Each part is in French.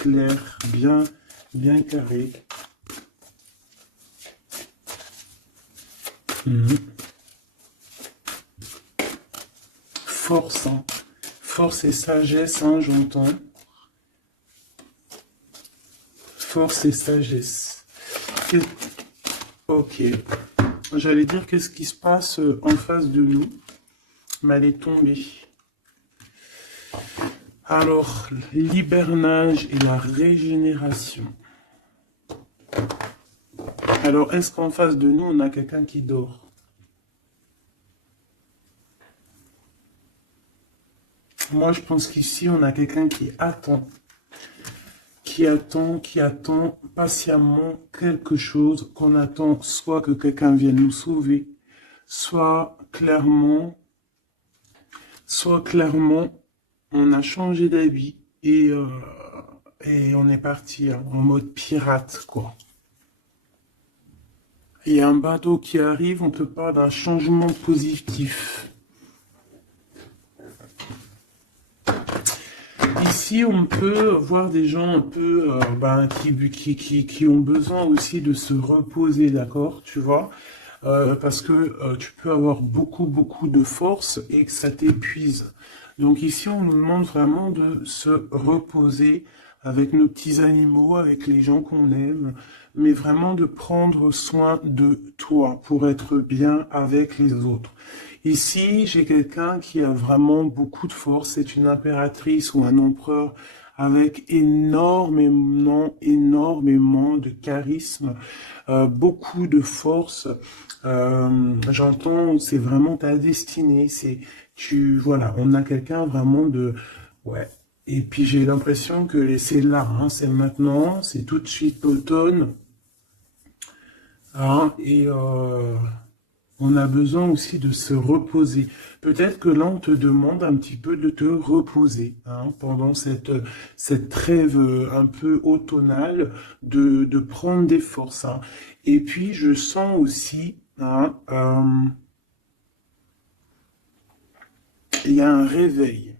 clair, bien carré. Force, hein. Force et sagesse, hein, j'entends. Force et sagesse. Ok. J'allais dire qu'est-ce qui se passe en face de nous, mais elle est tombée. Alors, l'hibernage et la régénération. Alors, est-ce qu'en face de nous, on a quelqu'un qui dort? Moi, je pense qu'ici, on a quelqu'un qui attend. Qui attend patiemment quelque chose, qu'on attend soit que quelqu'un vienne nous sauver, soit clairement, on a changé d'habit et on est parti hein, en mode pirate, quoi. Il y a un bateau qui arrive, on te parle d'un changement positif. Ici, on peut voir des gens un peu qui ont besoin aussi de se reposer, d'accord, tu vois, parce que tu peux avoir beaucoup de force et que ça t'épuise. Donc ici, on nous demande vraiment de se reposer avec nos petits animaux, avec les gens qu'on aime, mais vraiment de prendre soin de toi pour être bien avec les autres. Ici, j'ai quelqu'un qui a vraiment beaucoup de force, c'est une impératrice ou un empereur avec énormément de charisme, beaucoup de force. J'entends, c'est vraiment ta destinée, voilà, on a quelqu'un vraiment ouais. Et puis j'ai l'impression que c'est là, hein, c'est maintenant, c'est tout de suite l'automne, hein, et on a besoin aussi de se reposer. Peut-être que là, on te demande un petit peu de te reposer hein, pendant cette trêve un peu automnale, de prendre des forces. Hein. Et puis, je sens aussi, hein, il y a un réveil.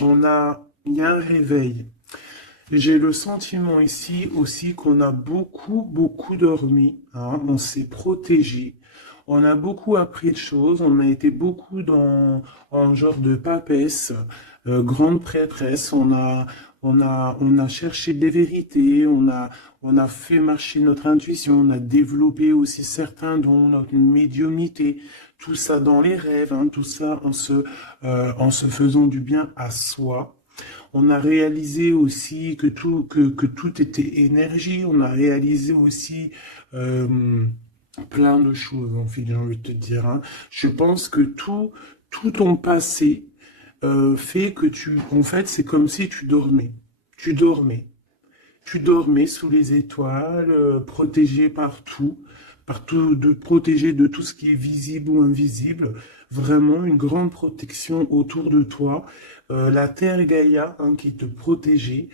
Il y a un réveil. J'ai le sentiment ici aussi qu'on a beaucoup dormi, hein, on s'est protégé, on a beaucoup appris de choses, on a été beaucoup en genre de papesse, grande prêtresse, on a cherché des vérités, on a fait marcher notre intuition, on a développé aussi certains dons, notre médiumnité, tout ça dans les rêves, hein, tout ça en se faisant du bien à soi. On a réalisé aussi que tout était énergie. On a réalisé aussi plein de choses, en fait, j'ai envie de te dire. Hein. Je pense que tout ton passé fait que en fait, c'est comme si tu dormais. Tu dormais. Tu dormais sous les étoiles, protégé partout, protégé de tout ce qui est visible ou invisible. Vraiment une grande protection autour de toi. La Terre Gaïa hein, qui te protégeait,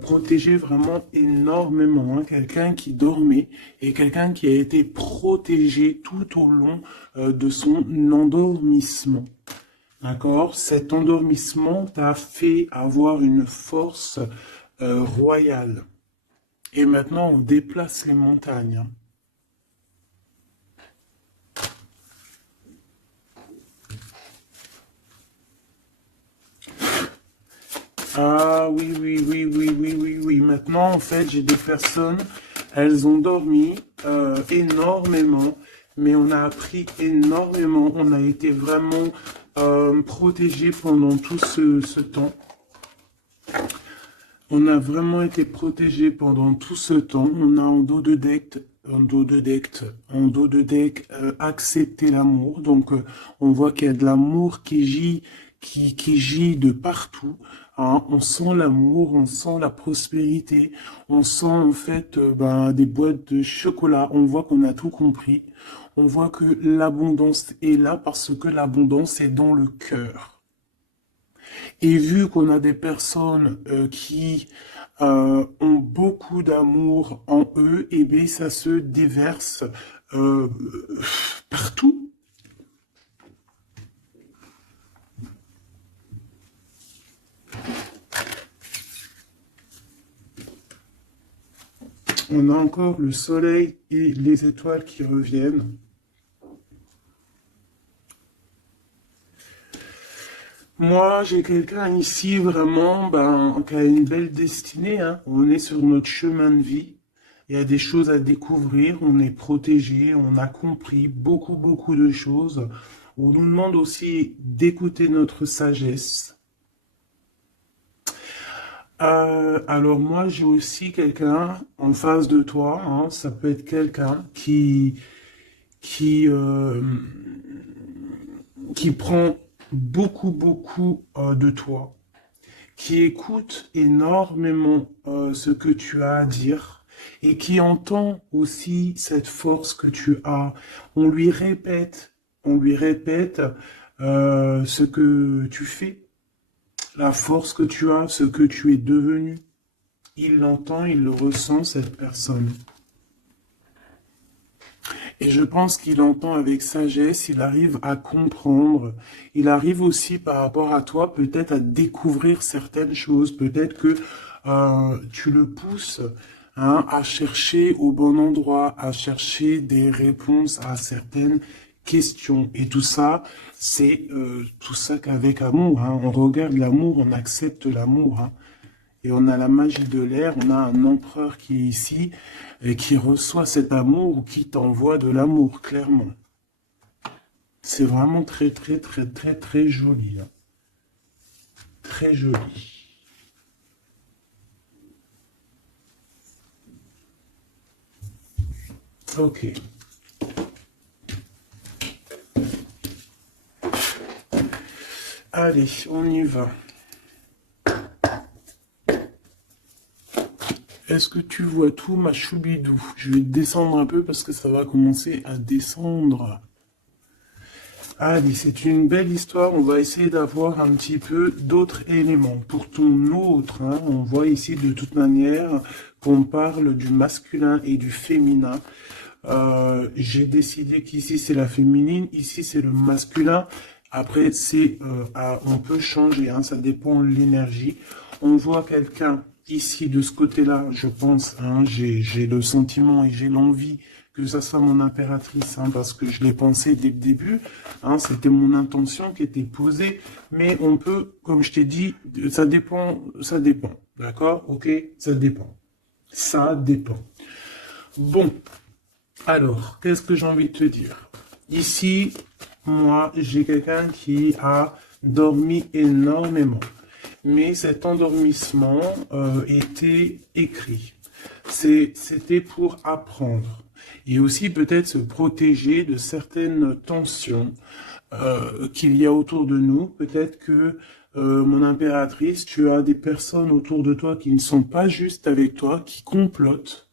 protégeait vraiment énormément. Hein, quelqu'un qui dormait et quelqu'un qui a été protégé tout au long de son endormissement. D'accord? Cet endormissement t'a fait avoir une force royale. Et maintenant, on déplace les montagnes. Ah oui. Maintenant, en fait, j'ai des personnes, elles ont dormi énormément, mais on a appris énormément. On a été vraiment protégés pendant tout ce temps. On a vraiment été protégés pendant tout ce temps. On a en dos de deck accepté l'amour. Donc on voit qu'il y a de l'amour qui gît de partout. Hein. On sent l'amour, on sent la prospérité, on sent en fait des boîtes de chocolat. On voit qu'on a tout compris. On voit que l'abondance est là parce que l'abondance est dans le cœur. Et vu qu'on a des personnes qui ont beaucoup d'amour en eux, et bien ça se déverse partout. On a encore le soleil et les étoiles qui reviennent. Moi, j'ai quelqu'un ici vraiment qui a une belle destinée, hein. On est sur notre chemin de vie. Il y a des choses à découvrir. On est protégé. On a compris beaucoup, beaucoup de choses. On nous demande aussi d'écouter notre sagesse. Alors moi, j'ai aussi quelqu'un en face de toi, hein. Ça peut être quelqu'un qui, euh, qui prend beaucoup, beaucoup de toi, qui écoute énormément ce que tu as à dire et qui entend aussi cette force que tu as. On lui répète ce que tu fais, la force que tu as, ce que tu es devenu. Il l'entend, il le ressent, cette personne. Et je pense qu'il entend avec sagesse, il arrive à comprendre, il arrive aussi par rapport à toi peut-être à découvrir certaines choses, peut-être que tu le pousses, hein, à chercher au bon endroit, à chercher des réponses à certaines questions. Et tout ça, c'est tout ça qu'avec amour, hein. On regarde l'amour, on accepte l'amour, hein. Et on a la magie de l'air, on a un empereur qui est ici et qui reçoit cet amour ou qui t'envoie de l'amour, clairement. C'est vraiment très, très, très, très, très joli, hein. Très joli. Ok. Allez, on y va. Est-ce que tu vois tout, ma choubidou? Je vais descendre un peu parce que ça va commencer à descendre. Allez, c'est une belle histoire. On va essayer d'avoir un petit peu d'autres éléments. Pour ton autre, hein, on voit ici de toute manière qu'on parle du masculin et du féminin. J'ai décidé qu'ici c'est la féminine, ici c'est le masculin. Après, on peut changer, hein, ça dépend de l'énergie. On voit quelqu'un ici de ce côté-là, je pense, hein, j'ai le sentiment et j'ai l'envie que ça soit mon impératrice, hein, parce que je l'ai pensé dès le début, hein, c'était mon intention qui était posée, mais on peut, comme je t'ai dit, ça dépend, d'accord? Ok, ça dépend. Ça dépend. Bon, alors, qu'est-ce que j'ai envie de te dire? Ici, moi, j'ai quelqu'un qui a dormi énormément. Mais cet endormissement était écrit. C'était pour apprendre. Et aussi peut-être se protéger de certaines tensions qu'il y a autour de nous. Peut-être que, mon impératrice, tu as des personnes autour de toi qui ne sont pas juste avec toi, qui complotent.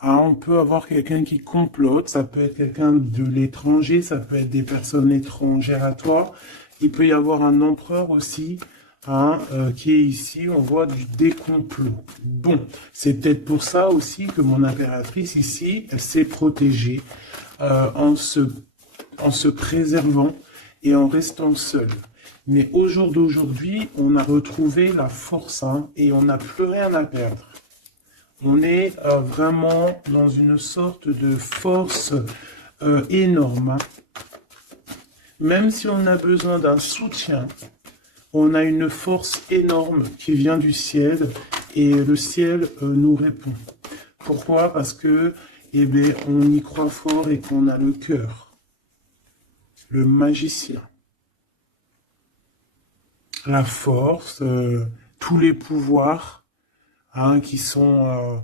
Ah, on peut avoir quelqu'un qui complote, ça peut être quelqu'un de l'étranger, ça peut être des personnes étrangères à toi. Il peut y avoir un empereur aussi, hein, qui est ici, on voit du décomplot. Bon, c'est peut-être pour ça aussi que mon impératrice ici, elle s'est protégée en se préservant et en restant seule. Mais au jour d'aujourd'hui, on a retrouvé la force, hein, et on n'a plus rien à perdre. On est vraiment dans une sorte de force énorme, hein. Même si on a besoin d'un soutien, on a une force énorme qui vient du ciel et le ciel nous répond. Pourquoi? Parce que, eh bien, on y croit fort et qu'on a le cœur. Le magicien. La force, tous les pouvoirs, hein, qui sont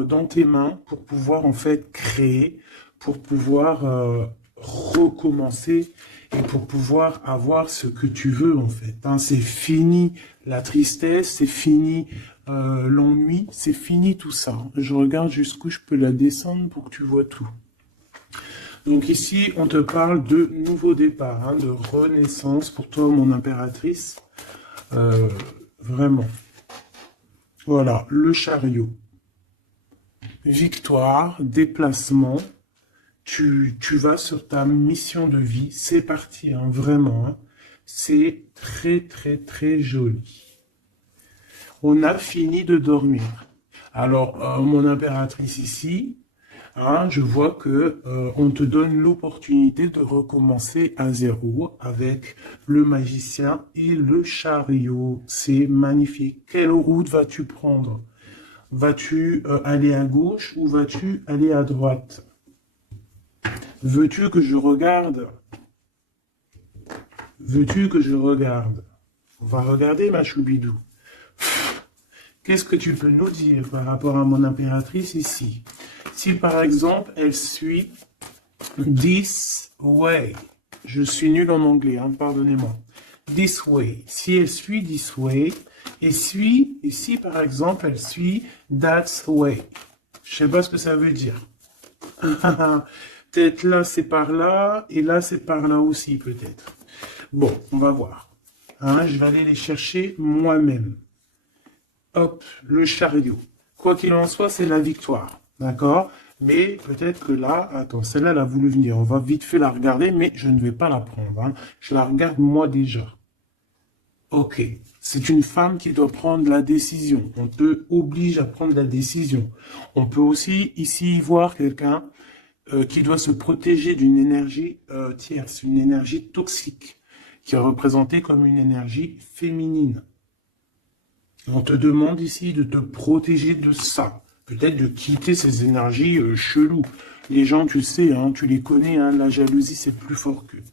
dans tes mains pour pouvoir en fait créer, pour pouvoir recommencer et pour pouvoir avoir ce que tu veux en fait, hein. C'est fini la tristesse, c'est fini l'ennui, c'est fini tout ça. Je regarde jusqu'où je peux la descendre pour que tu vois tout. Donc ici, on te parle de nouveau départ, hein, de renaissance pour toi, mon impératrice. Vraiment. Voilà, le chariot. Victoire, déplacement. Tu vas sur ta mission de vie. C'est parti, hein, vraiment, hein. C'est très, très, très joli. On a fini de dormir. Alors, mon impératrice ici, hein, je vois que on te donne l'opportunité de recommencer à zéro avec le magicien et le chariot. C'est magnifique. Quelle route vas-tu prendre? Vas-tu aller à gauche ou vas-tu aller à droite? Veux-tu que je regarde? Veux-tu que je regarde? On va regarder, ma choubidou. Qu'est-ce que tu peux nous dire par rapport à mon impératrice ici? Si par exemple, elle suit this way. Je suis nul en anglais, hein, pardonnez-moi. This way. Si elle suit this way, et si par exemple, elle suit that way. Je sais pas ce que ça veut dire. Peut-être là, c'est par là, et là, c'est par là aussi, peut-être. Bon, on va voir. Hein, je vais aller les chercher moi-même. Hop, le chariot. Quoi qu'il en soit, c'est la victoire. D'accord? Mais peut-être que là, attends, celle-là, elle a voulu venir. On va vite fait la regarder, mais je ne vais pas la prendre. Hein. Je la regarde moi déjà. Ok. C'est une femme qui doit prendre la décision. On te oblige à prendre la décision. On peut aussi ici voir quelqu'un qui doit se protéger d'une énergie tierce, une énergie toxique, qui est représentée comme une énergie féminine. On te demande ici de te protéger de ça. Peut-être de quitter ces énergies cheloues. Les gens, tu sais, hein, tu les connais, hein, la jalousie, c'est plus fort qu'eux.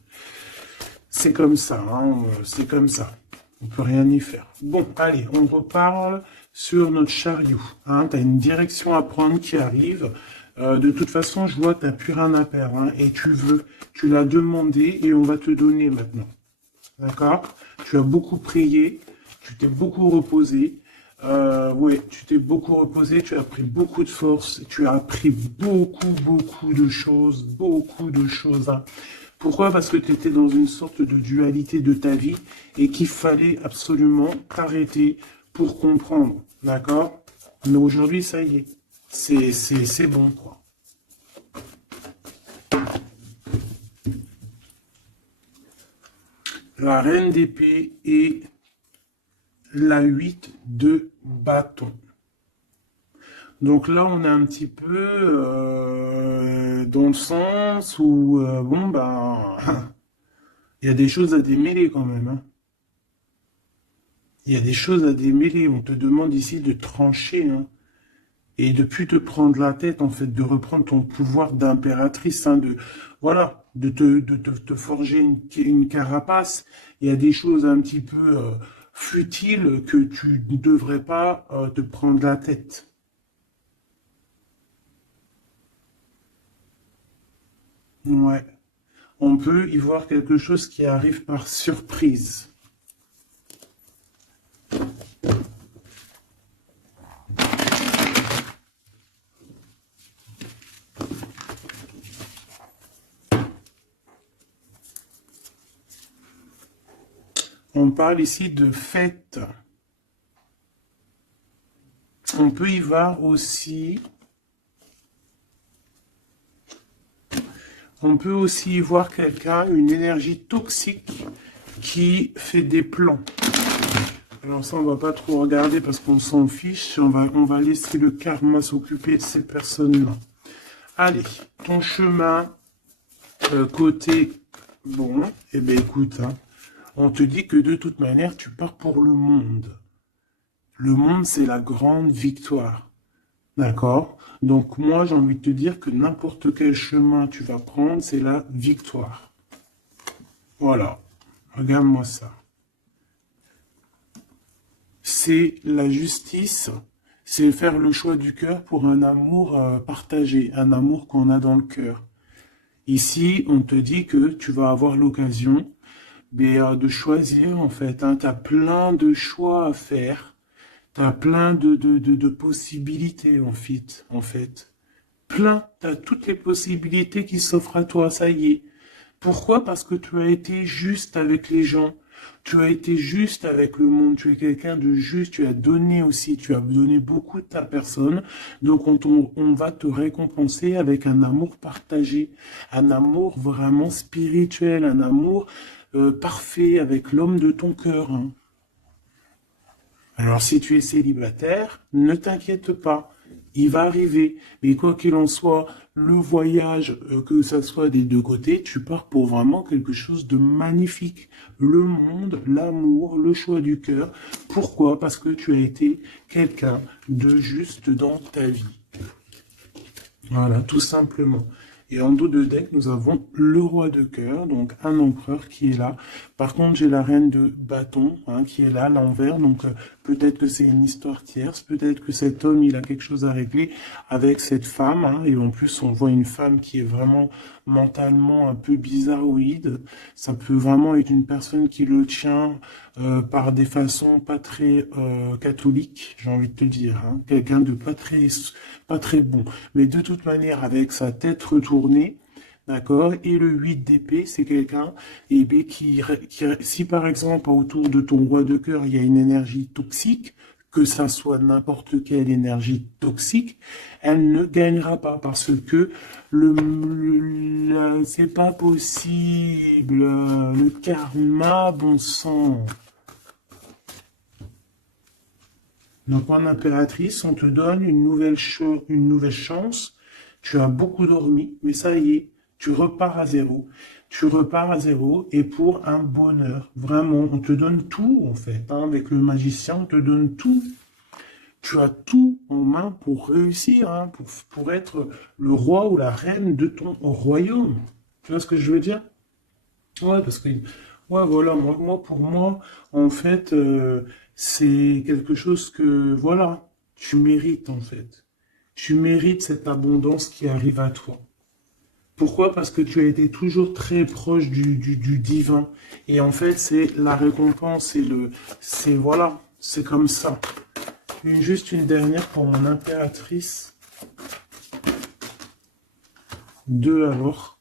C'est comme ça, hein, c'est comme ça. On peut rien y faire. Bon, allez, on reparle sur notre chariot. Hein, tu as une direction à prendre qui arrive. De toute façon, je vois que tu n'as plus rien à perdre. Hein, et tu l'as demandé et on va te donner maintenant. D'accord? Tu as beaucoup prié. Tu t'es beaucoup reposé. Ouais, tu t'es beaucoup reposé, tu as pris beaucoup de force, tu as appris beaucoup de choses, hein. Pourquoi? Parce que tu étais dans une sorte de dualité de ta vie et qu'il fallait absolument t'arrêter pour comprendre, d'accord? Mais aujourd'hui, ça y est, c'est bon, quoi. La reine d'épée et la 8 de bâton. Donc là, on est un petit peu dans le sens où, bon, ben, il y a des choses à démêler quand même. Hein. Il y a des choses à démêler. On te demande ici de trancher, hein, et de plus te prendre la tête, en fait, de reprendre ton pouvoir d'impératrice, hein, voilà, de te forger une carapace. Il y a des choses un petit peu futiles que tu ne devrais pas te prendre la tête. Ouais. On peut y voir quelque chose qui arrive par surprise. On parle ici de fête. On peut y voir aussi... On peut aussi y voir quelqu'un, une énergie toxique qui fait des plans. Alors ça, on va pas trop regarder parce qu'on s'en fiche. On va laisser le karma s'occuper de ces personnes-là. Allez, ton chemin côté... Bon, eh bien écoute, hein, on te dit que de toute manière, tu pars pour le monde. Le monde, c'est la grande victoire. D'accord? Donc moi, j'ai envie de te dire que n'importe quel chemin tu vas prendre, c'est la victoire. Voilà. Regarde-moi ça. C'est la justice, c'est faire le choix du cœur pour un amour partagé, un amour qu'on a dans le cœur. Ici, on te dit que tu vas avoir l'occasion de choisir, en fait. Hein, tu as plein de choix à faire. Tu as plein de possibilités, en fait. Plein. Tu as toutes les possibilités qui s'offrent à toi, ça y est. Pourquoi? Parce que tu as été juste avec les gens. Tu as été juste avec le monde. Tu es quelqu'un de juste. Tu as donné aussi. Tu as donné beaucoup de ta personne. Donc, on va te récompenser avec un amour partagé. Un amour vraiment spirituel. Un amour parfait avec l'homme de ton cœur. Hein. Alors, si tu es célibataire, ne t'inquiète pas. il va arriver. Mais quoi qu'il en soit, le voyage, que ça soit des deux côtés, tu pars pour vraiment quelque chose de magnifique. Le monde, l'amour, le choix du cœur. Pourquoi? Parce que tu as été quelqu'un de juste dans ta vie. Voilà, tout simplement. Et en dos de deck, nous avons le roi de cœur, donc un empereur qui est là. Par contre, j'ai la reine de bâton, hein, qui est là, à l'envers. Donc, peut-être que c'est une histoire tierce. Peut-être que cet homme, il a quelque chose à régler avec cette femme. Hein, et en plus, on voit une femme qui est vraiment mentalement un peu bizarroïde. Ça peut vraiment être une personne qui le tient par des façons pas très catholiques, j'ai envie de te dire. Hein. Quelqu'un de pas très bon. Mais de toute manière, avec sa tête retournée, d'accord, et le 8 d'épée, c'est quelqu'un eh bien, si par exemple autour de ton roi de cœur, il y a une énergie toxique, que ça soit n'importe quelle énergie toxique, elle ne gagnera pas parce que c'est pas possible. Le karma, bon sang. Donc en impératrice, on te donne une nouvelle chance. Tu as beaucoup dormi, mais ça y est, tu repars à zéro. Tu repars à zéro et pour un bonheur. Vraiment, on te donne tout en fait. Hein, avec le magicien, on te donne tout. Tu as tout en main pour réussir, hein, pour être le roi ou la reine de ton royaume. Tu vois ce que je veux dire? Ouais, parce que, ouais, voilà, pour moi, en fait, c'est quelque chose que, voilà, tu mérites, en fait. Tu mérites cette abondance qui arrive à toi. Pourquoi? Parce que tu as été toujours très proche du divin. Et en fait, c'est la récompense, voilà, c'est comme ça. Juste une dernière pour mon impératrice. Deux alors.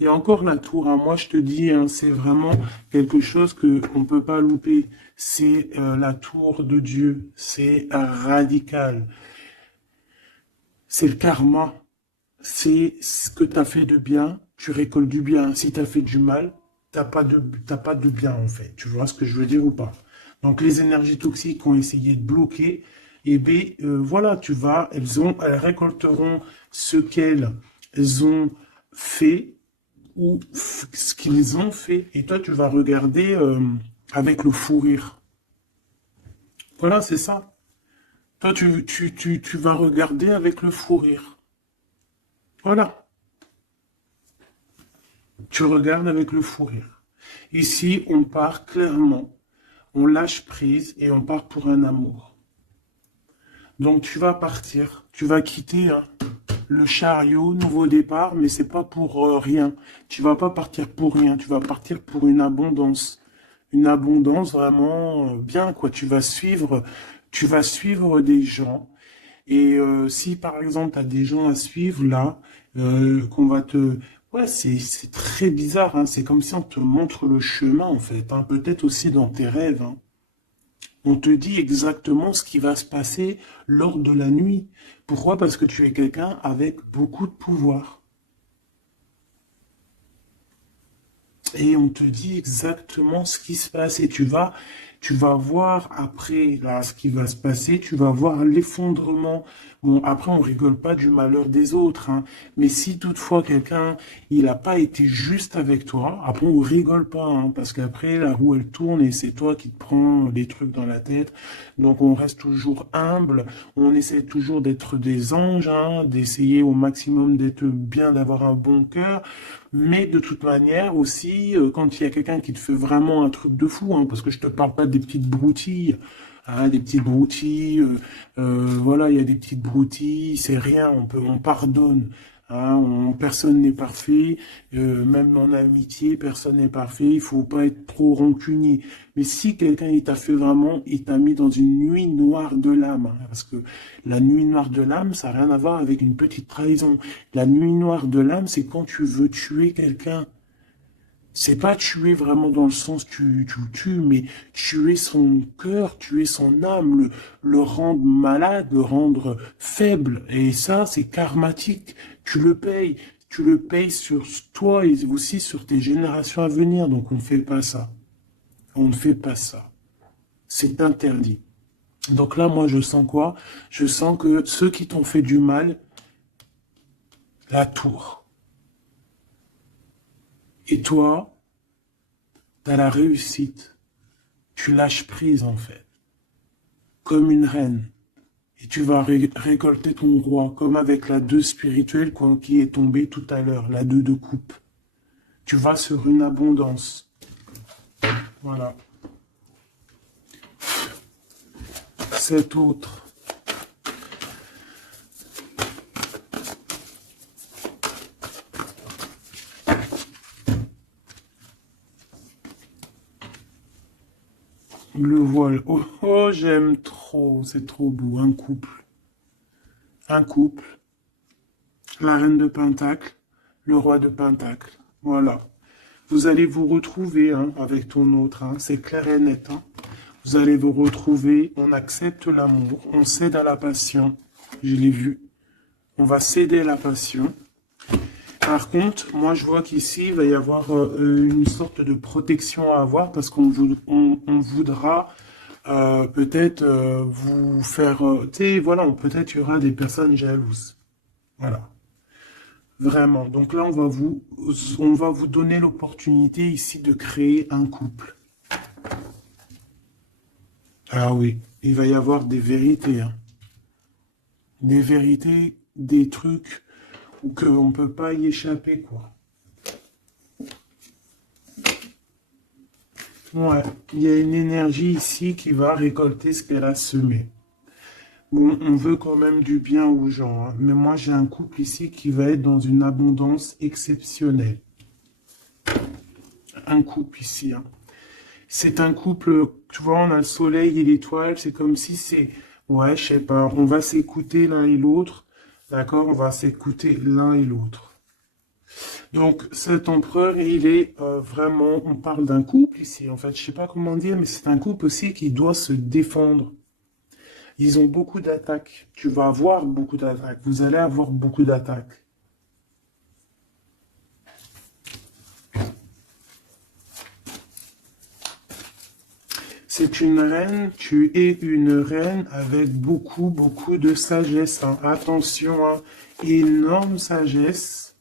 Et encore la tour, hein, moi je te dis, hein, c'est vraiment quelque chose que on peut pas louper. C'est la tour de Dieu, c'est radical. C'est le karma, c'est ce que tu as fait de bien, tu récoltes du bien. Si tu as fait du mal, t'as pas de bien en fait. Tu vois ce que je veux dire ou pas? Donc les énergies toxiques ont essayé de bloquer, et bien voilà, elles récolteront ce qu'elles ont fait ou ce qu'ils ont fait, et toi tu vas regarder avec le fou rire. Voilà, c'est ça. Toi tu vas regarder avec le fou rire. Voilà, tu regardes avec le fou rire. Ici, on part clairement, on lâche prise et on part pour un amour. Donc tu vas partir, tu vas quitter hein, le chariot, nouveau départ, mais c'est pas pour rien. Tu vas pas partir pour rien, tu vas partir pour une abondance. Une abondance vraiment bien, quoi. Tu vas suivre des gens. Et si par exemple tu as des gens à suivre là, qu'on va te... Ouais, c'est très bizarre, hein. C'est comme si on te montre le chemin en fait, hein. Peut-être aussi dans tes rêves, hein. On te dit exactement ce qui va se passer lors de la nuit. Pourquoi? Parce que tu es quelqu'un avec beaucoup de pouvoir. Et on te dit exactement ce qui se passe. Et tu vas voir après là, ce qui va se passer, tu vas voir l'effondrement. Bon, après, on rigole pas du malheur des autres, hein. Mais si toutefois quelqu'un, il n'a pas été juste avec toi, après, on rigole pas, hein, parce qu'après, la roue, elle tourne et c'est toi qui te prends les trucs dans la tête. Donc, on reste toujours humble. On essaie toujours d'être des anges, hein, d'essayer au maximum d'être bien, d'avoir un bon cœur. Mais de toute manière aussi, quand il y a quelqu'un qui te fait vraiment un truc de fou, hein, parce que je te parle pas des petites broutilles, hein, des petites broutilles, voilà, il y a des petites broutilles, c'est rien, on pardonne, hein, personne n'est parfait, même en amitié, personne n'est parfait, il faut pas être trop rancunier. Mais si quelqu'un il t'a fait vraiment, il t'a mis dans une nuit noire de l'âme, hein, parce que la nuit noire de l'âme, ça n'a rien à voir avec une petite trahison. La nuit noire de l'âme, c'est quand tu veux tuer quelqu'un. C'est pas tuer vraiment dans le sens tu le tues, mais tuer son cœur, tuer son âme, le rendre malade, le rendre faible. Et ça, c'est karmatique. Tu le payes. Tu le payes sur toi et aussi sur tes générations à venir. Donc on ne fait pas ça. On ne fait pas ça. C'est interdit. Donc là, moi, je sens quoi? Je sens que ceux qui t'ont fait du mal, la tour. Et toi, t'as la réussite. Tu lâches prise, en fait. Comme une reine. Et tu vas récolter ton roi, comme avec la 2 spirituelle qui est tombée tout à l'heure, la 2 de coupe. Tu vas sur une abondance. Voilà. Cet autre. Le voile. Oh, oh, j'aime trop. C'est trop beau. Un couple. Un couple. La reine de Pentacle. Le roi de Pentacle. Voilà. Vous allez vous retrouver hein, avec ton autre. Hein. C'est clair et net. Hein. Vous allez vous retrouver. On accepte l'amour. On cède à la passion. Je l'ai vu. On va céder à la passion. Par contre, moi je vois qu'ici, il va y avoir une sorte de protection à avoir parce on voudra peut-être vous faire... tu sais, voilà, peut-être il y aura des personnes jalouses. Voilà, vraiment. Donc là, on va vous donner l'opportunité ici de créer un couple. Ah oui, il va y avoir des vérités. Hein. Des vérités, des trucs qu'on ne peut pas y échapper, quoi. Ouais, il y a une énergie ici qui va récolter ce qu'elle a semé. Bon, on veut quand même du bien aux gens, hein, mais moi j'ai un couple ici qui va être dans une abondance exceptionnelle. Un couple ici. Hein. C'est un couple, tu vois, on a le soleil et l'étoile, c'est comme si c'est... Ouais, je sais pas, on va s'écouter l'un et l'autre, d'accord? On va s'écouter l'un et l'autre. Donc cet empereur, il est vraiment, on parle d'un couple ici, en fait, je sais pas comment dire, mais c'est un couple aussi qui doit se défendre. Ils ont beaucoup d'attaques. Tu vas avoir beaucoup d'attaques. Vous allez avoir beaucoup d'attaques. C'est une reine, tu es une reine avec beaucoup, beaucoup de sagesse. Hein. Attention, hein. Énorme sagesse.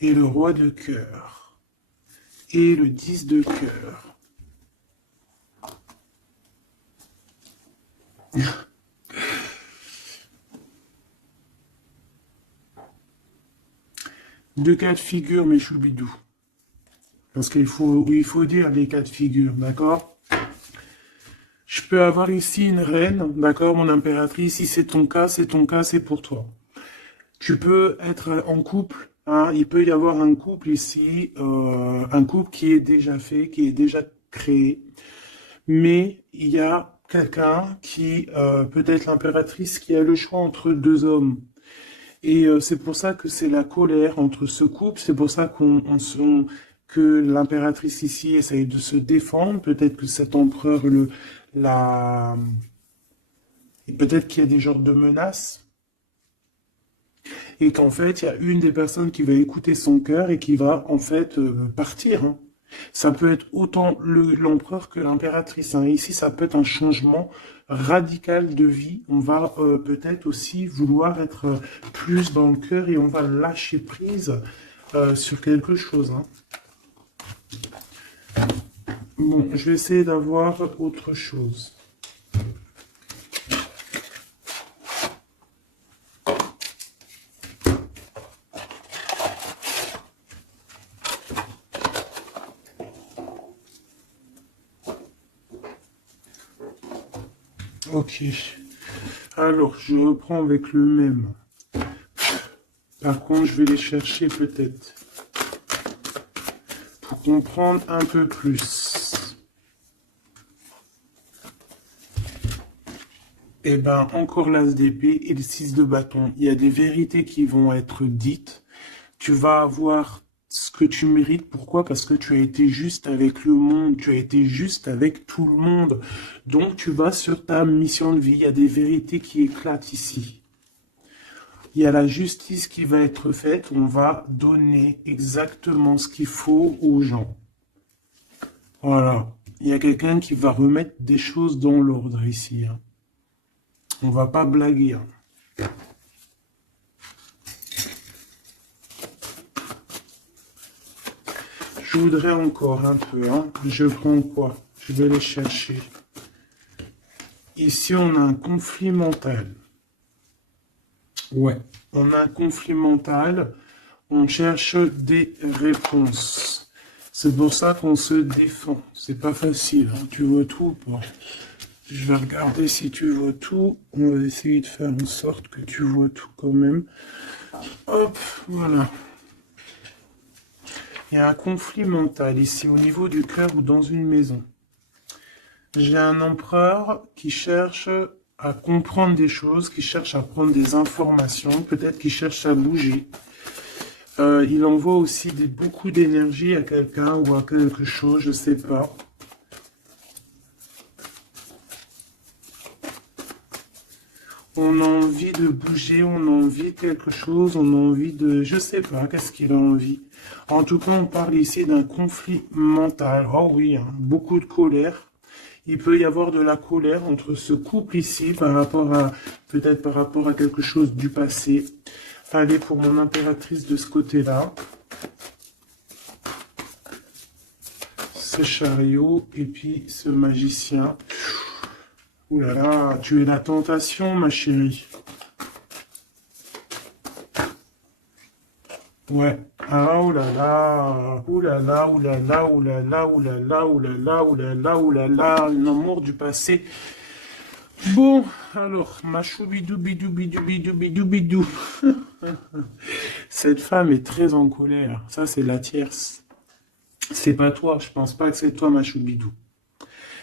Et le roi de cœur. Et le 10 de cœur. Deux cas de figure, mes choubidous. Parce il faut dire les cas de figure, d'accord? Je peux avoir ici une reine, d'accord, mon impératrice, si c'est ton cas, c'est ton cas, c'est pour toi. Tu peux être en couple, hein, il peut y avoir un couple ici, un couple qui est déjà fait, qui est déjà créé, mais il y a quelqu'un qui, peut-être l'impératrice, qui a le choix entre deux hommes. Et c'est pour ça que c'est la colère entre ce couple, c'est pour ça que l'impératrice ici essaye de se défendre, peut-être que cet empereur la, peut-être qu'il y a des genres de menaces, et qu'en fait, il y a une des personnes qui va écouter son cœur et qui va en fait partir. Hein. Ça peut être autant l'empereur que l'impératrice. Hein. Ici, ça peut être un changement radical de vie. On va peut-être aussi vouloir être plus dans le cœur et on va lâcher prise sur quelque chose. Hein. Bon, je vais essayer d'avoir autre chose. Ok. Alors, je reprends avec le même. Par contre, je vais les chercher peut-être. Pour comprendre un peu plus. Eh ben, encore l'as d'épée et le 6 de bâton. Il y a des vérités qui vont être dites. Tu vas avoir ce que tu mérites. Pourquoi? Parce que tu as été juste avec le monde. Tu as été juste avec tout le monde. Donc, tu vas sur ta mission de vie. Il y a des vérités qui éclatent ici. Il y a la justice qui va être faite. On va donner exactement ce qu'il faut aux gens. Voilà. Il y a quelqu'un qui va remettre des choses dans l'ordre ici. Hein. On va pas blaguer. Hein. Je voudrais encore un peu. Hein. Je prends quoi? Je vais les chercher. Ici, on a un conflit mental. Ouais, on a un conflit mental. On cherche des réponses. C'est pour ça qu'on se défend. C'est pas facile. Hein. Tu veux tout ou pas? Je vais regarder si tu vois tout. On va essayer de faire en sorte que tu vois tout quand même. Hop, voilà. Il y a un conflit mental ici au niveau du cœur ou dans une maison. J'ai un empereur qui cherche à comprendre des choses, qui cherche à prendre des informations, peut-être qu'il cherche à bouger. Il envoie aussi beaucoup d'énergie à quelqu'un ou à quelque chose, je sais pas. On a envie de bouger, on a envie de quelque chose, on a envie de... Je sais pas, qu'est-ce qu'il a envie. En tout cas, on parle ici d'un conflit mental. Oh oui, hein, beaucoup de colère. Il peut y avoir de la colère entre ce couple ici par rapport à... Peut-être par rapport à quelque chose du passé. Allez, pour mon impératrice de ce côté-là. Ce chariot et puis ce magicien. Ouh là là, tu es la tentation, ma chérie. Ouais. Ah, oh là là, oh là là, oh là là, oh là là, oh là là, oh là là, oh là là, oh là là, un amour du passé. Bon, alors, ma choubidou, bidou, bidou, bidou, bidou, bidou. Cette femme est très en colère. Ça, c'est la tierce. C'est pas toi, je pense pas que c'est toi, ma choubidou.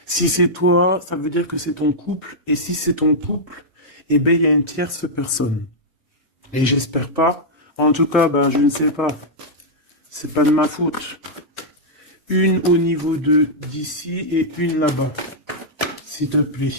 Si c'est toi, ça veut dire que c'est ton couple. Et si c'est ton couple, eh ben, il y a une tierce personne. Et j'espère pas. En tout cas, ben, je ne sais pas. C'est pas de ma faute. Une au niveau d'ici et une là-bas. S'il te plaît.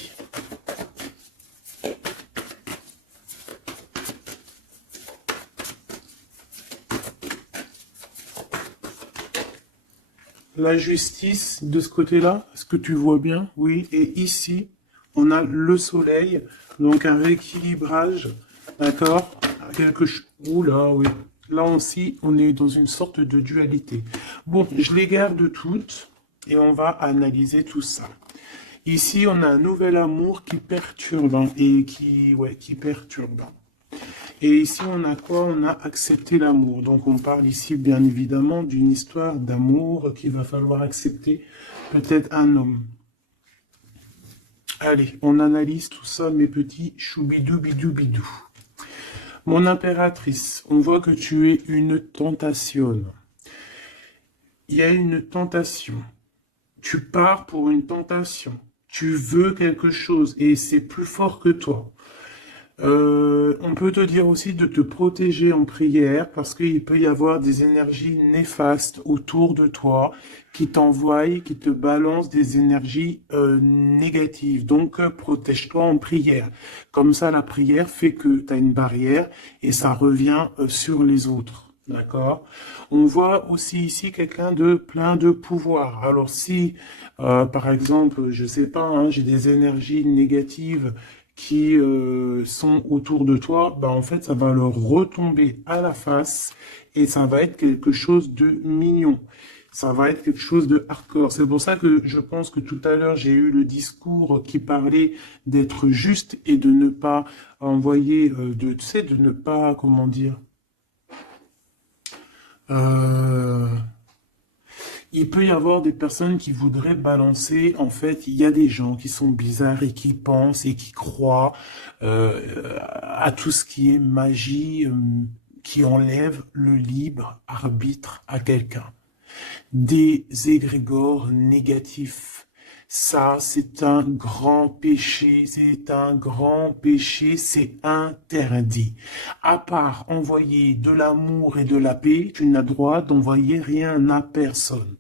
La justice de ce côté-là, est-ce que tu vois bien? Oui. Et ici, on a le soleil. Donc un rééquilibrage. D'accord? Quelque chose. Oula, oui. Là aussi, on est dans une sorte de dualité. Bon, je les garde toutes et on va analyser tout ça. Ici, on a un nouvel amour qui perturbe hein, et qui perturbe. Et ici, on a quoi? On a accepté l'amour. Donc, on parle ici, bien évidemment, d'une histoire d'amour qu'il va falloir accepter. Peut-être un homme. Allez, on analyse tout ça, mes petits choubidou bidou bidou. Mon impératrice, on voit que tu es une tentation. Il y a une tentation. Tu pars pour une tentation. Tu veux quelque chose et c'est plus fort que toi. On peut te dire aussi de te protéger en prière parce qu'il peut y avoir des énergies néfastes autour de toi qui t'envoient, qui te balancent des énergies négatives. Donc, protège-toi en prière. Comme ça, la prière fait que tu as une barrière et ça revient sur les autres. D'accord? On voit aussi ici quelqu'un de plein de pouvoir. Alors si, par exemple, je sais pas, hein, j'ai des énergies négatives qui sont autour de toi, bah en fait, ça va leur retomber à la face et ça va être quelque chose de mignon. Ça va être quelque chose de hardcore. C'est pour ça que je pense que tout à l'heure, j'ai eu le discours qui parlait d'être juste et de ne pas envoyer, tu sais, de ne pas, comment dire, euh, il peut y avoir des personnes qui voudraient balancer, en fait, il y a des gens qui sont bizarres et qui pensent et qui croient à tout ce qui est magie, qui enlève le libre arbitre à quelqu'un. Des égrégores négatifs. Ça, c'est un grand péché, c'est un grand péché, c'est interdit. À part envoyer de l'amour et de la paix, tu n'as droit d'envoyer rien à personne.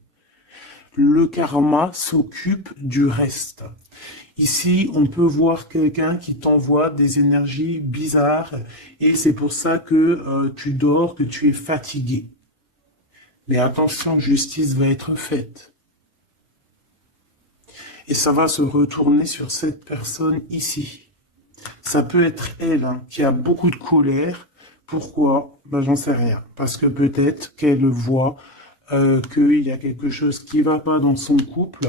Le karma s'occupe du reste. Ici, on peut voir quelqu'un qui t'envoie des énergies bizarres et c'est pour ça que tu dors, que tu es fatigué. Mais attention, justice va être faite. Et ça va se retourner sur cette personne ici. Ça peut être elle hein, qui a beaucoup de colère. Pourquoi? Ben, j'en sais rien. Parce que peut-être qu'elle voit qu'il y a quelque chose qui va pas dans son couple.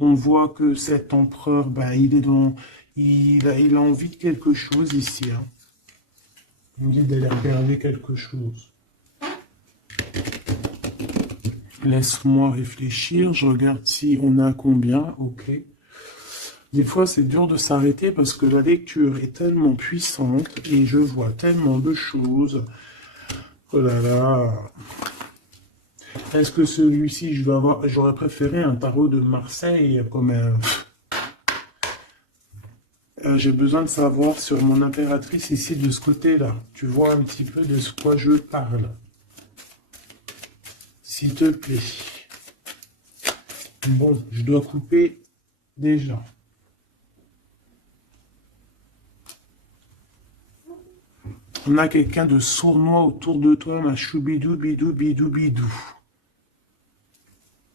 On voit que cet empereur, ben, il a envie de quelque chose ici. Hein. Il me dit d'aller regarder quelque chose. Laisse-moi réfléchir. Je regarde si on a combien. Ok. Des fois, c'est dur de s'arrêter parce que la lecture est tellement puissante et je vois tellement de choses. Oh là là. Est-ce que celui-ci, j'aurais préféré un tarot de Marseille comme un... J'ai besoin de savoir sur mon impératrice ici de ce côté-là. Tu vois un petit peu de ce quoi je parle. S'il te plaît. Bon, je dois couper déjà. On a quelqu'un de sournois autour de toi, ma choubidou, bidou, bidou, bidou.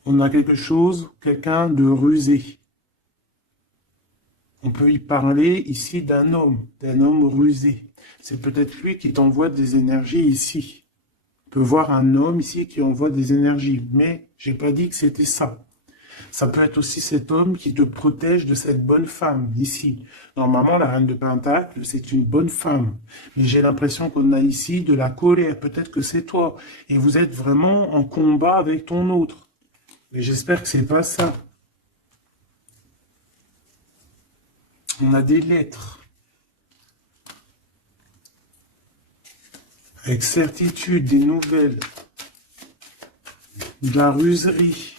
On a quelque chose, quelqu'un de rusé. On peut y parler ici d'un homme rusé. C'est peut-être lui qui t'envoie des énergies ici. On peut voir un homme ici qui envoie des énergies, mais j'ai pas dit que c'était ça. Ça peut être aussi cet homme qui te protège de cette bonne femme, ici. Normalement, la reine de Pentacle, c'est une bonne femme. Mais j'ai l'impression qu'on a ici de la colère. Peut-être que c'est toi. Et vous êtes vraiment en combat avec ton autre. Mais j'espère que c'est pas ça. On a des lettres. Avec certitude, des nouvelles. De la ruserie.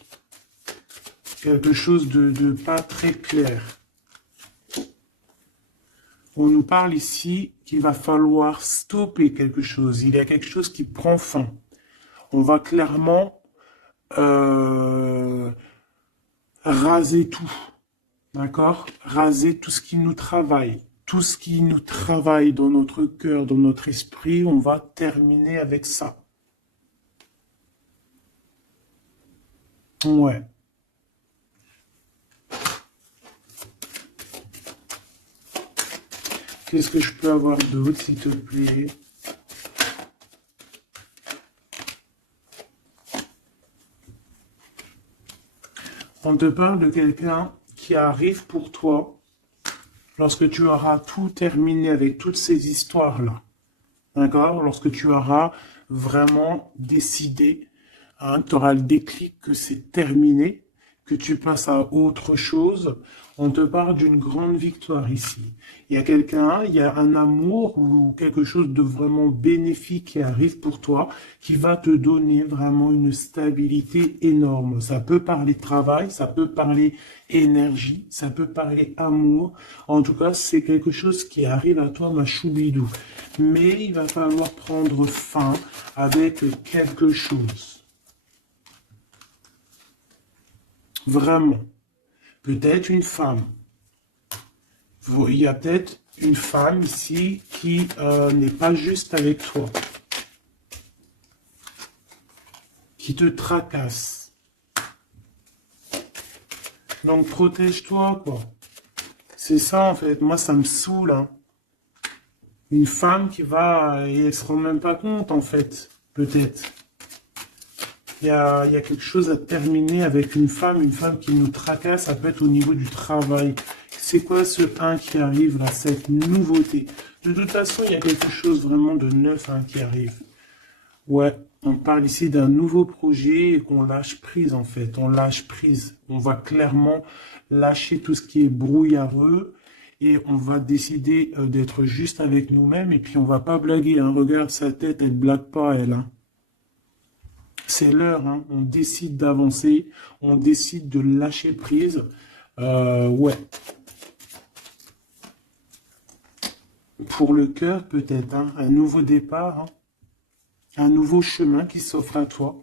Quelque chose de pas très clair. On nous parle ici qu'il va falloir stopper quelque chose. Il y a quelque chose qui prend fin. On va clairement raser tout. D'accord? Raser tout ce qui nous travaille. Tout ce qui nous travaille dans notre cœur, dans notre esprit, on va terminer avec ça. Ouais. Qu'est-ce que je peux avoir d'autre, s'il te plaît? On te parle de quelqu'un qui arrive pour toi lorsque tu auras tout terminé avec toutes ces histoires-là. D'accord? Lorsque tu auras vraiment décidé, hein, tu auras le déclic que c'est terminé, que tu passes à autre chose. On te parle d'une grande victoire ici. Il y a quelqu'un, il y a un amour ou quelque chose de vraiment bénéfique qui arrive pour toi, qui va te donner vraiment une stabilité énorme. Ça peut parler travail, ça peut parler énergie, ça peut parler amour. En tout cas, c'est quelque chose qui arrive à toi, ma choubidou. Mais il va falloir prendre fin avec quelque chose. Vraiment. Peut-être une femme. Il y a peut-être une femme ici qui n'est pas juste avec toi. Qui te tracasse. Donc protège-toi, quoi. C'est ça, en fait. Moi, ça me saoule. Hein. Une femme qui va... Et elle se rend même pas compte, en fait. Peut-être. Il y a quelque chose à terminer avec une femme qui nous tracasse, ça peut être au niveau du travail. C'est quoi ce 1 qui arrive là, cette nouveauté? De toute façon, il y a quelque chose vraiment de neuf hein, qui arrive. Ouais, on parle ici d'un nouveau projet et qu'on lâche prise en fait, on lâche prise. On va clairement lâcher tout ce qui est brouillareux et on va décider d'être juste avec nous-mêmes et puis on va pas blaguer. Hein. Regarde sa tête, elle blague pas elle. Hein. C'est l'heure, hein. On décide d'avancer, on décide de lâcher prise. Ouais. Pour le cœur, peut-être, hein, un nouveau départ, hein, un nouveau chemin qui s'offre à toi.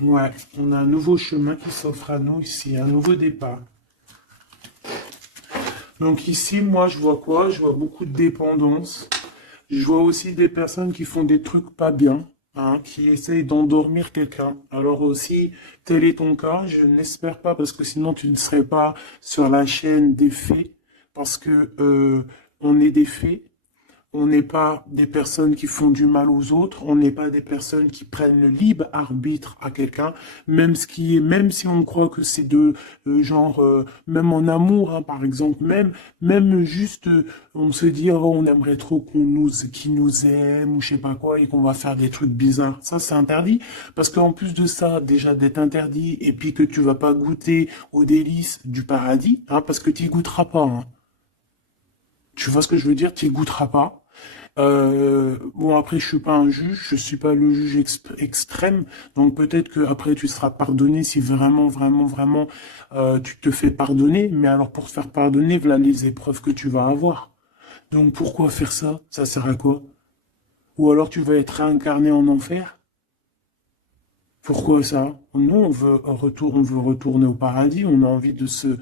Ouais, on a un nouveau chemin qui s'offre à nous ici, un nouveau départ. Donc ici, moi, je vois quoi? Je vois beaucoup de dépendance. Je vois aussi des personnes qui font des trucs pas bien. hein, qui essaye d'endormir quelqu'un. Alors aussi, tel est ton cas, je n'espère pas, parce que sinon tu ne serais pas sur la chaîne des faits, parce que on est des faits. On n'est pas des personnes qui font du mal aux autres, on n'est pas des personnes qui prennent le libre arbitre à quelqu'un, même si on croit que c'est de même en amour, hein, par exemple, même juste, on se dit, oh, on aimerait trop qu'il nous aime ou je sais pas quoi et qu'on va faire des trucs bizarres. Ça, c'est interdit parce qu'en plus de ça, déjà d'être interdit et puis que tu vas pas goûter aux délices du paradis, hein, parce que tu y goûteras pas, hein. Tu vois ce que je veux dire? Tu y goûteras pas. Bon, après, je suis pas un juge, je suis pas le juge extrême, donc peut-être que après tu seras pardonné si vraiment, vraiment, vraiment tu te fais pardonner. Mais alors pour te faire pardonner, voilà les épreuves que tu vas avoir. Donc pourquoi faire ça? Ça sert à quoi? Ou alors tu vas être réincarné en enfer? Pourquoi ça? Nous, on veut retourner au paradis, on a envie de se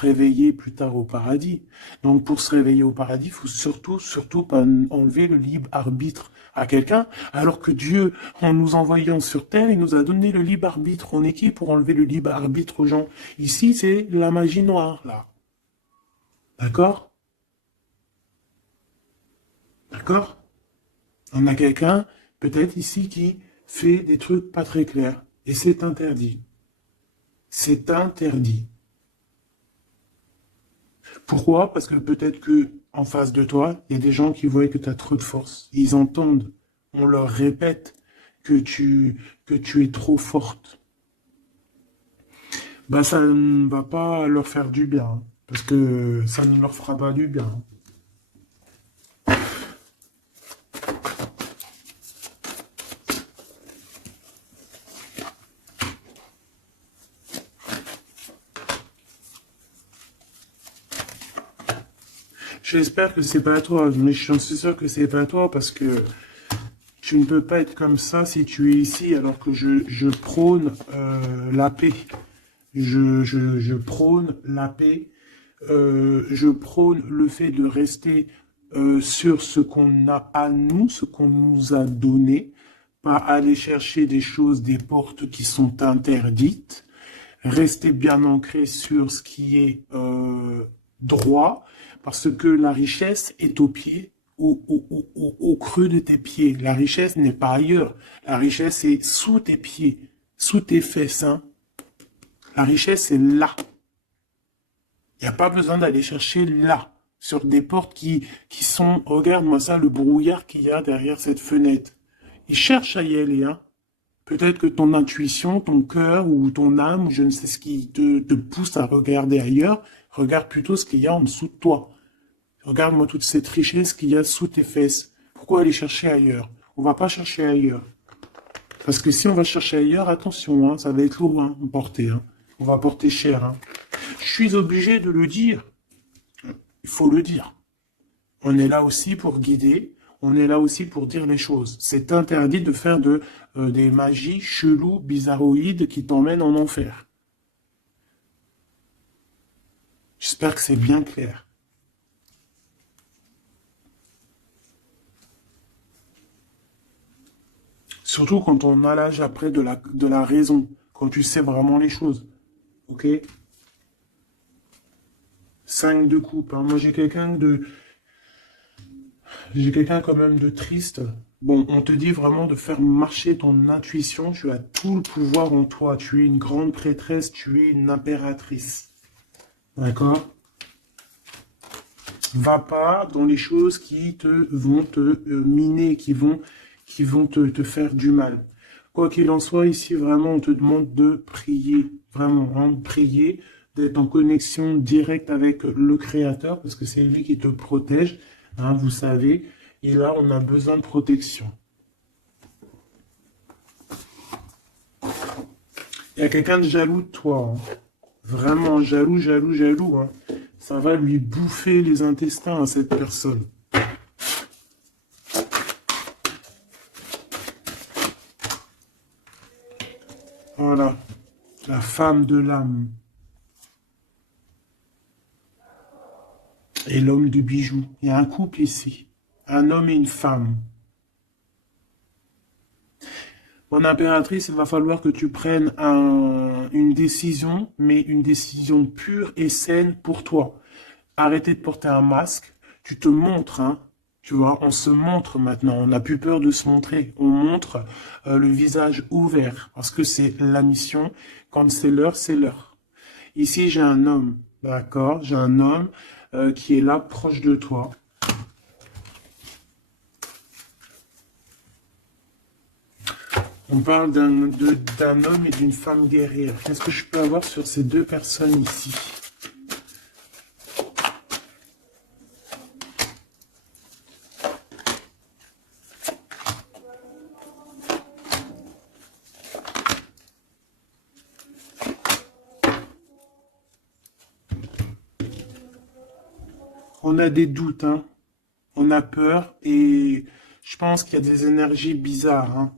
réveiller plus tard au paradis. Donc, pour se réveiller au paradis, il faut surtout pas enlever le libre arbitre à quelqu'un, alors que Dieu, en nous envoyant sur Terre, il nous a donné le libre arbitre. On est qui pour enlever le libre arbitre aux gens? Ici, c'est la magie noire, là. D'accord? D'accord? On a quelqu'un, peut-être ici, qui fait des trucs pas très clairs. Et c'est interdit. C'est interdit. Pourquoi? Parce que peut-être que en face de toi, il y a des gens qui voient que tu as trop de force. Ils entendent, on leur répète que tu es trop forte. Bah, ça ne va pas leur faire du bien, hein, parce que ça ne leur fera pas du bien. J'espère que c'est pas à toi, mais je suis sûr que c'est pas à toi parce que tu ne peux pas être comme ça si tu es ici alors que je prône la paix. Je prône la paix. Je prône le fait de rester sur ce qu'on a à nous, ce qu'on nous a donné, pas aller chercher des choses, des portes qui sont interdites, rester bien ancré sur ce qui est droit, parce que la richesse est au pied, au creux de tes pieds. La richesse n'est pas ailleurs. La richesse est sous tes pieds, sous tes fesses, hein. La richesse est là. Il n'y a pas besoin d'aller chercher là, sur des portes qui sont... Regarde-moi ça, le brouillard qu'il y a derrière cette fenêtre. Il cherche à y aller, hein. Peut-être que ton intuition, ton cœur ou ton âme, ou je ne sais ce qui te pousse à regarder ailleurs, regarde plutôt ce qu'il y a en dessous de toi. Regarde-moi toute cette richesse qu'il y a sous tes fesses. Pourquoi aller chercher ailleurs? On va pas chercher ailleurs. Parce que si on va chercher ailleurs, attention, hein, ça va être lourd hein, à porter. Hein. On va porter cher. Hein. Je suis obligé de le dire. Il faut le dire. On est là aussi pour guider. On est là aussi pour dire les choses. C'est interdit de faire des magies cheloues, bizarroïdes qui t'emmènent en enfer. J'espère que c'est bien clair. Surtout quand on a l'âge après de la raison, quand tu sais vraiment les choses. Ok? 5 de coupe. Hein. Moi, j'ai quelqu'un quand même de triste. Bon, on te dit vraiment de faire marcher ton intuition. Tu as tout le pouvoir en toi. Tu es une grande prêtresse. Tu es une impératrice. D'accord? Va pas dans les choses qui vont te miner, qui vont te faire du mal. Quoi qu'il en soit, ici, vraiment, on te demande de prier. Vraiment, hein, de prier, d'être en connexion directe avec le Créateur, parce que c'est lui qui te protège, hein, vous savez. Et là, on a besoin de protection. Il y a quelqu'un de jaloux de toi. Hein. Vraiment jaloux, jaloux, jaloux. Hein. Ça va lui bouffer les intestins à cette personne. Voilà. La femme de l'âme. Et l'homme de bijoux. Il y a un couple ici. Un homme et une femme. Mon impératrice, il va falloir que tu prennes une décision, mais une décision pure et saine pour toi. Arrêtez de porter un masque, tu te montres, hein. Tu vois, on se montre maintenant, on n'a plus peur de se montrer, on montre le visage ouvert, parce que c'est la mission, quand c'est l'heure, c'est l'heure. Ici, j'ai un homme, d'accord? J'ai un homme qui est là, proche de toi. On parle d'un homme et d'une femme guerrière. Qu'est-ce que je peux avoir sur ces deux personnes ici? On a des doutes, hein. On a peur et je pense qu'il y a des énergies bizarres, hein.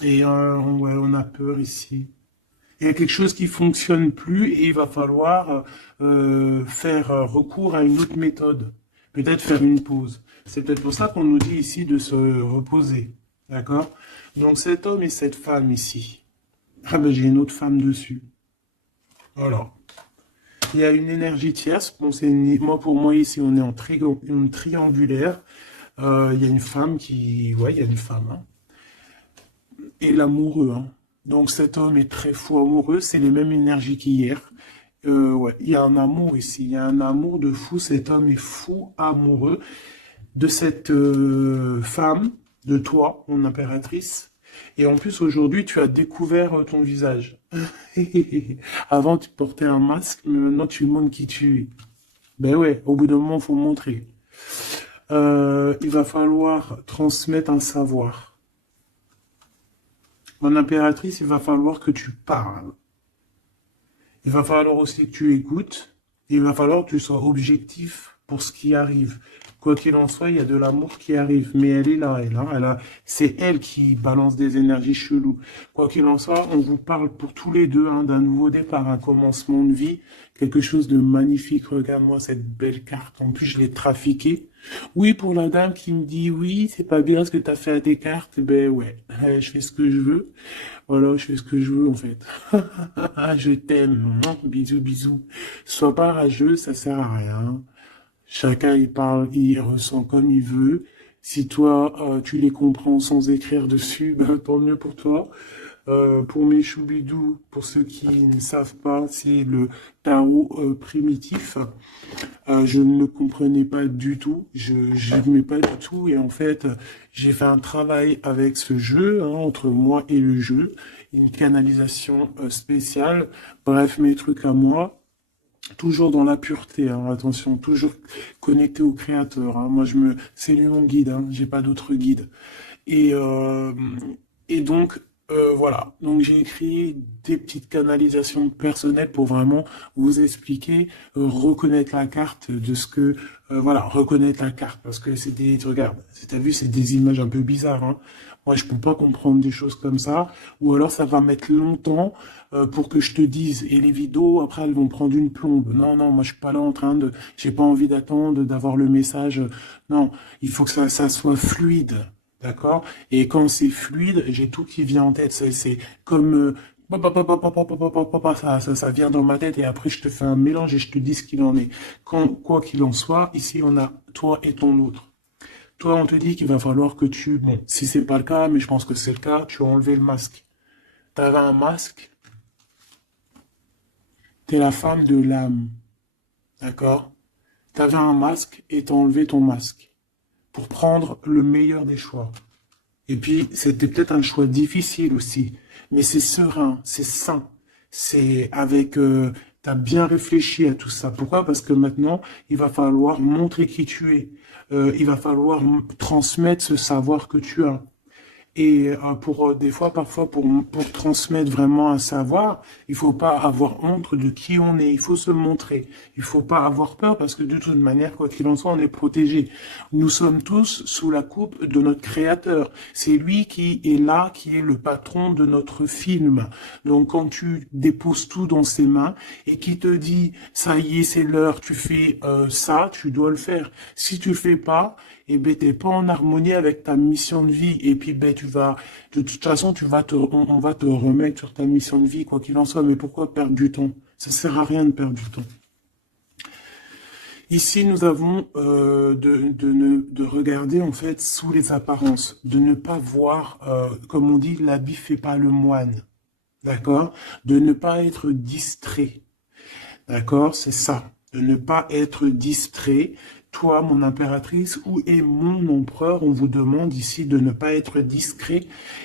Et ouais, on a peur ici. Il y a quelque chose qui fonctionne plus et il va falloir faire recours à une autre méthode. Peut-être faire une pause. C'est peut-être pour ça qu'on nous dit ici de se reposer. D'accord? Donc cet homme et cette femme ici. Ah ben j'ai une autre femme dessus. Voilà. Il y a une énergie tierce. Bon, moi pour moi ici on est en une triangulaire. Il y a une femme qui, ouais, il y a une femme. Hein. Et l'amoureux. Hein. Donc cet homme est très fou amoureux. C'est les mêmes énergies qu'hier. Ouais, il y a un amour ici. Il y a un amour de fou. Cet homme est fou amoureux de cette femme, de toi, mon impératrice. Et en plus, aujourd'hui, tu as découvert ton visage. Avant, tu portais un masque, mais maintenant, tu montres qui tu es. Ben ouais, au bout d'un moment, il faut montrer. Il va falloir transmettre un savoir. Mon impératrice, il va falloir que tu parles. Il va falloir aussi que tu écoutes. Il va falloir que tu sois objectif pour ce qui arrive. Quoi qu'il en soit, il y a de l'amour qui arrive. Mais elle est là, c'est elle qui balance des énergies cheloues. Quoi qu'il en soit, on vous parle pour tous les deux hein, d'un nouveau départ, un commencement de vie, quelque chose de magnifique. Regarde-moi cette belle carte. En plus, je l'ai trafiquée. Oui, pour la dame qui me dit oui, c'est pas bien ce que tu as fait à tes cartes. Ben ouais, je fais ce que je veux. Voilà, je fais ce que je veux en fait. Je t'aime. Bisous, bisous. Sois pas rageux, ça sert à rien. Chacun il parle, il ressent comme il veut. Si toi tu les comprends sans écrire dessus, ben, tant mieux pour toi. Pour mes choubidous, pour ceux qui ne savent pas, c'est le tarot primitif. Je ne le comprenais pas du tout, je n'aimais pas du tout et en fait j'ai fait un travail avec ce jeu, hein, entre moi et le jeu, une canalisation spéciale, bref mes trucs à moi, toujours dans la pureté, hein, attention, toujours connecté au créateur, hein, moi c'est lui mon guide, hein, j'ai pas d'autre guide. Et, euh, et donc, voilà. Donc, j'ai écrit des petites canalisations personnelles pour vraiment vous expliquer, reconnaître la carte de ce que, voilà, reconnaître la carte. Parce que c'est des, regarde, t'as vu, c'est des images un peu bizarres, hein. Moi, je peux pas comprendre des choses comme ça. Ou alors, ça va mettre longtemps, pour que je te dise. Et les vidéos, après, elles vont prendre une plombe. Non, non, moi, je suis pas là en train de, j'ai pas envie d'attendre, d'avoir le message. Non, il faut que ça soit fluide. D'accord? Et quand c'est fluide, j'ai tout qui vient en tête. C'est comme ça vient dans ma tête et après je te fais un mélange et je te dis ce qu'il en est. Quoi qu'il en soit, ici on a toi et ton autre. Toi, on te dit qu'il va falloir que bon, si c'est pas le cas, mais je pense que c'est le cas, tu as enlevé le masque. Tu avais un masque, t'es la femme de l'âme. D'accord? Tu avais un masque et t'as enlevé ton masque pour prendre le meilleur des choix. Et puis, c'était peut-être un choix difficile aussi, mais c'est serein, c'est sain, c'est avec, t'as bien réfléchi à tout ça. Pourquoi? Parce que maintenant, il va falloir montrer qui tu es. Il va falloir transmettre ce savoir que tu as. Et pour des fois, parfois, pour transmettre vraiment un savoir, il faut pas avoir honte de qui on est. Il faut se montrer. Il faut pas avoir peur parce que de toute manière, quoi qu'il en soit, on est protégé. Nous sommes tous sous la coupe de notre Créateur. C'est lui qui est là, qui est le patron de notre film. Donc, quand tu déposes tout dans ses mains et qui te dit, ça y est, c'est l'heure, tu fais ça, tu dois le faire. Si tu le fais pas, et ben t'es pas en harmonie avec ta mission de vie, et puis ben tu vas, de toute façon, on va te remettre sur ta mission de vie, quoi qu'il en soit, mais pourquoi perdre du temps? Ça sert à rien de perdre du temps. Ici, nous avons de regarder en fait sous les apparences, de ne pas voir, comme on dit, l'habit fait pas le moine, d'accord? De ne pas être distrait, d'accord? C'est ça, de ne pas être distrait. Toi, mon impératrice, où est mon empereur? On vous demande ici de ne pas être discret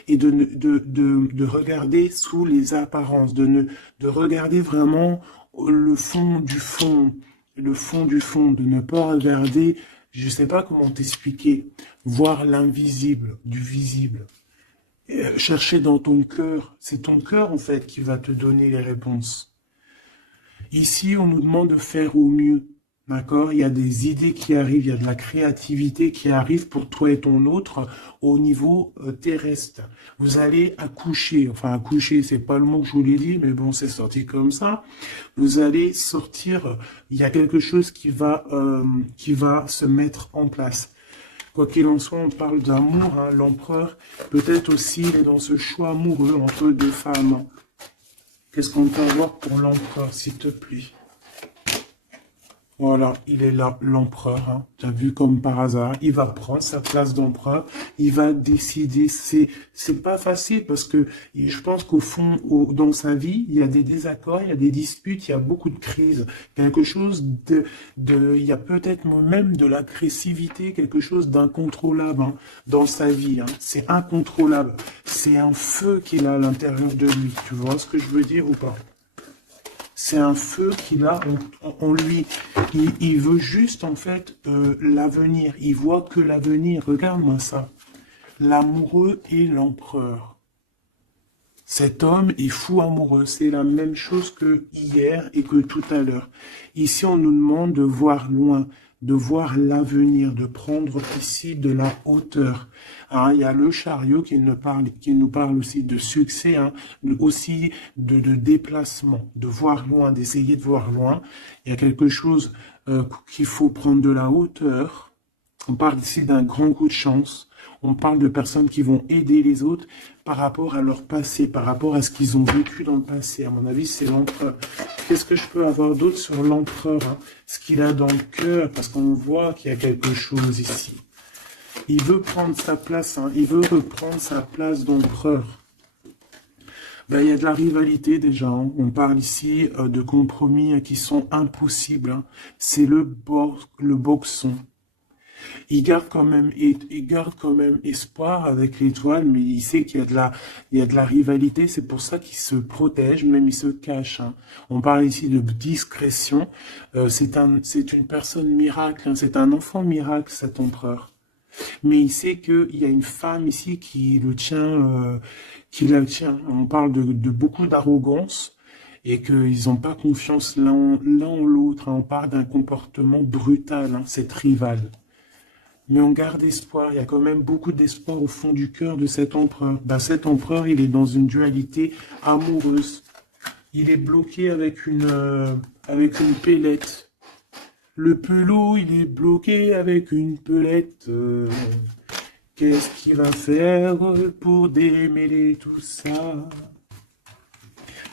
et de regarder sous les apparences, de regarder vraiment le fond du fond, le fond du fond, de ne pas regarder, je sais pas comment t'expliquer, voir l'invisible du visible. Chercher dans ton cœur, c'est ton cœur en fait qui va te donner les réponses. Ici, on nous demande de faire au mieux. D'accord? Il y a des idées qui arrivent, il y a de la créativité qui arrive pour toi et ton autre au niveau terrestre. Vous allez accoucher, enfin accoucher, c'est pas le mot que je voulais dire, mais bon, c'est sorti comme ça. Vous allez sortir, il y a quelque chose qui va se mettre en place. Quoi qu'il en soit, on parle d'amour, hein, l'empereur, peut-être aussi il est dans ce choix amoureux entre deux femmes. Qu'est-ce qu'on peut avoir pour l'empereur, s'il te plaît? Voilà, il est là, l'empereur, hein. Tu as vu comme par hasard, il va prendre sa place d'empereur, il va décider, c'est pas facile parce que je pense qu'au fond, dans sa vie, il y a des désaccords, il y a des disputes, il y a beaucoup de crises, quelque chose il y a peut-être même de l'agressivité, quelque chose d'incontrôlable, hein, dans sa vie, hein. C'est incontrôlable, c'est un feu qu'il a à l'intérieur de lui, tu vois ce que je veux dire ou pas? C'est un feu qu'il a en lui. Il veut juste, en fait, l'avenir. Il voit que l'avenir. Regarde-moi ça. L'amoureux et l'empereur. Cet homme est fou amoureux. C'est la même chose que hier et que tout à l'heure. Ici, on nous demande de voir loin, de voir l'avenir, de prendre ici de la hauteur. Hein, il y a le chariot qui nous parle aussi de succès, hein, aussi de déplacement, de voir loin, d'essayer de voir loin. Il y a quelque chose qu'il faut prendre de la hauteur. On parle ici d'un grand coup de chance. On parle de personnes qui vont aider les autres par rapport à leur passé, par rapport à ce qu'ils ont vécu dans le passé. À mon avis, c'est l'empereur. Qu'est-ce que je peux avoir d'autre sur l'empereur, hein? Ce qu'il a dans le cœur, parce qu'on voit qu'il y a quelque chose ici. Il veut prendre sa place, hein, il veut reprendre sa place d'empereur. Ben, il y a de la rivalité déjà, hein. On parle ici de compromis qui sont impossibles, hein. C'est le boxon. Il garde quand même espoir avec l'étoile, mais il sait qu'il y a de la rivalité, c'est pour ça qu'il se protège, même il se cache, hein. On parle ici de discrétion. C'est une personne miracle, hein. C'est un enfant miracle, cet empereur. Mais il sait qu'il y a une femme ici qui le tient, qui la tient. On parle de beaucoup d'arrogance et qu'ils n'ont pas confiance l'un en l'autre, hein. On parle d'un comportement brutal, hein, cette rivale. Mais on garde espoir, il y a quand même beaucoup d'espoir au fond du cœur de cet empereur. Ben, cet empereur, il est dans une dualité amoureuse. Il est bloqué avec une pellette. Le pelot, il est bloqué avec une pelette. Qu'est-ce qu'il va faire pour démêler tout ça?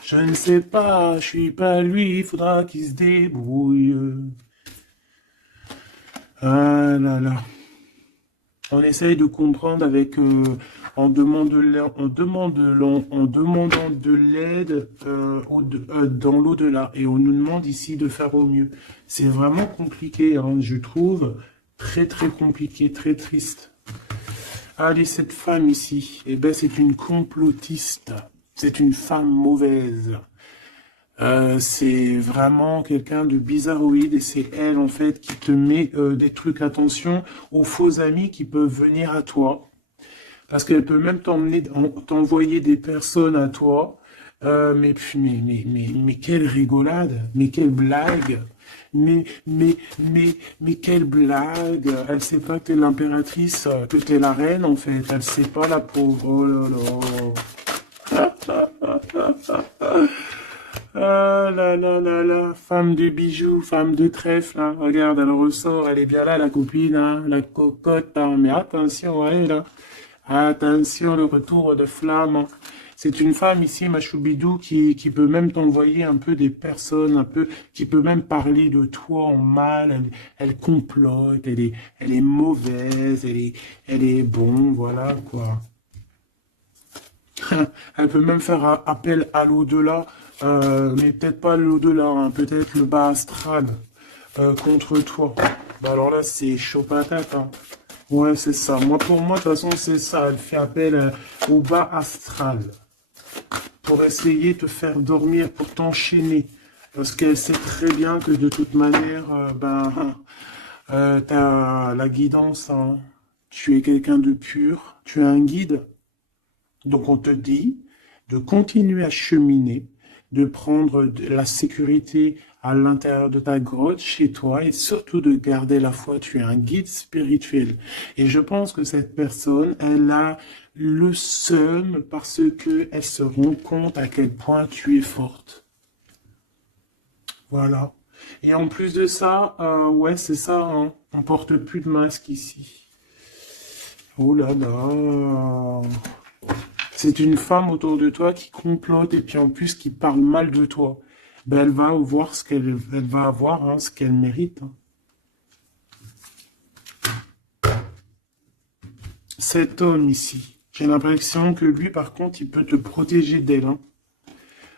Je ne sais pas, je suis pas lui, il faudra qu'il se débrouille. Ah là là. On essaye de comprendre avec, en demandant de l'aide dans l'au-delà. Et on nous demande ici de faire au mieux. C'est vraiment compliqué, hein, je trouve. Très très compliqué, très triste. Allez, cette femme ici, eh ben, c'est une complotiste. C'est une femme mauvaise. C'est vraiment quelqu'un de bizarroïde et c'est elle en fait qui te met des trucs. Attention aux faux amis qui peuvent venir à toi parce qu'elle peut même t'envoyer des personnes à toi. Mais quelle rigolade, mais quelle blague, mais quelle blague. Elle sait pas que t'es l'impératrice, que t'es la reine en fait. Elle sait pas, la pauvre. Oh là là. Ah là là là là, femme de bijoux, femme de trèfle, hein. Regarde, elle ressort, elle est bien là, la copine, hein, la cocotte, hein. Mais attention, elle est là. Attention, le retour de flamme, hein. C'est une femme ici, ma choubidou, qui peut même t'envoyer un peu des personnes, un peu, qui peut même parler de toi en mal. Elle complote, elle est mauvaise, elle est bon, voilà, quoi. Elle peut même faire appel à l'au-delà, mais peut-être pas l'au-delà, hein, peut-être le bas astral contre toi. Bah alors là, c'est chaud patate, hein. Ouais, c'est ça. Moi, pour moi, de toute façon, c'est ça. Elle fait appel au bas astral pour essayer de te faire dormir, pour t'enchaîner. Parce qu'elle sait très bien que de toute manière, t'as la guidance, hein. Tu es quelqu'un de pur, tu es un guide. Donc on te dit de continuer à cheminer, de prendre la sécurité à l'intérieur de ta grotte, chez toi, et surtout de garder la foi. Tu es un guide spirituel. Et je pense que cette personne, elle a le seum parce que elle se rend compte à quel point tu es forte. Voilà. Et en plus de ça, ouais, c'est ça, hein, on porte plus de masque ici. Oh là là. C'est une femme autour de toi qui complote et puis en plus qui parle mal de toi. Ben, elle va voir ce elle va avoir, hein, ce qu'elle mérite, hein. Cet homme ici, j'ai l'impression que lui, par contre, il peut te protéger d'elle, hein.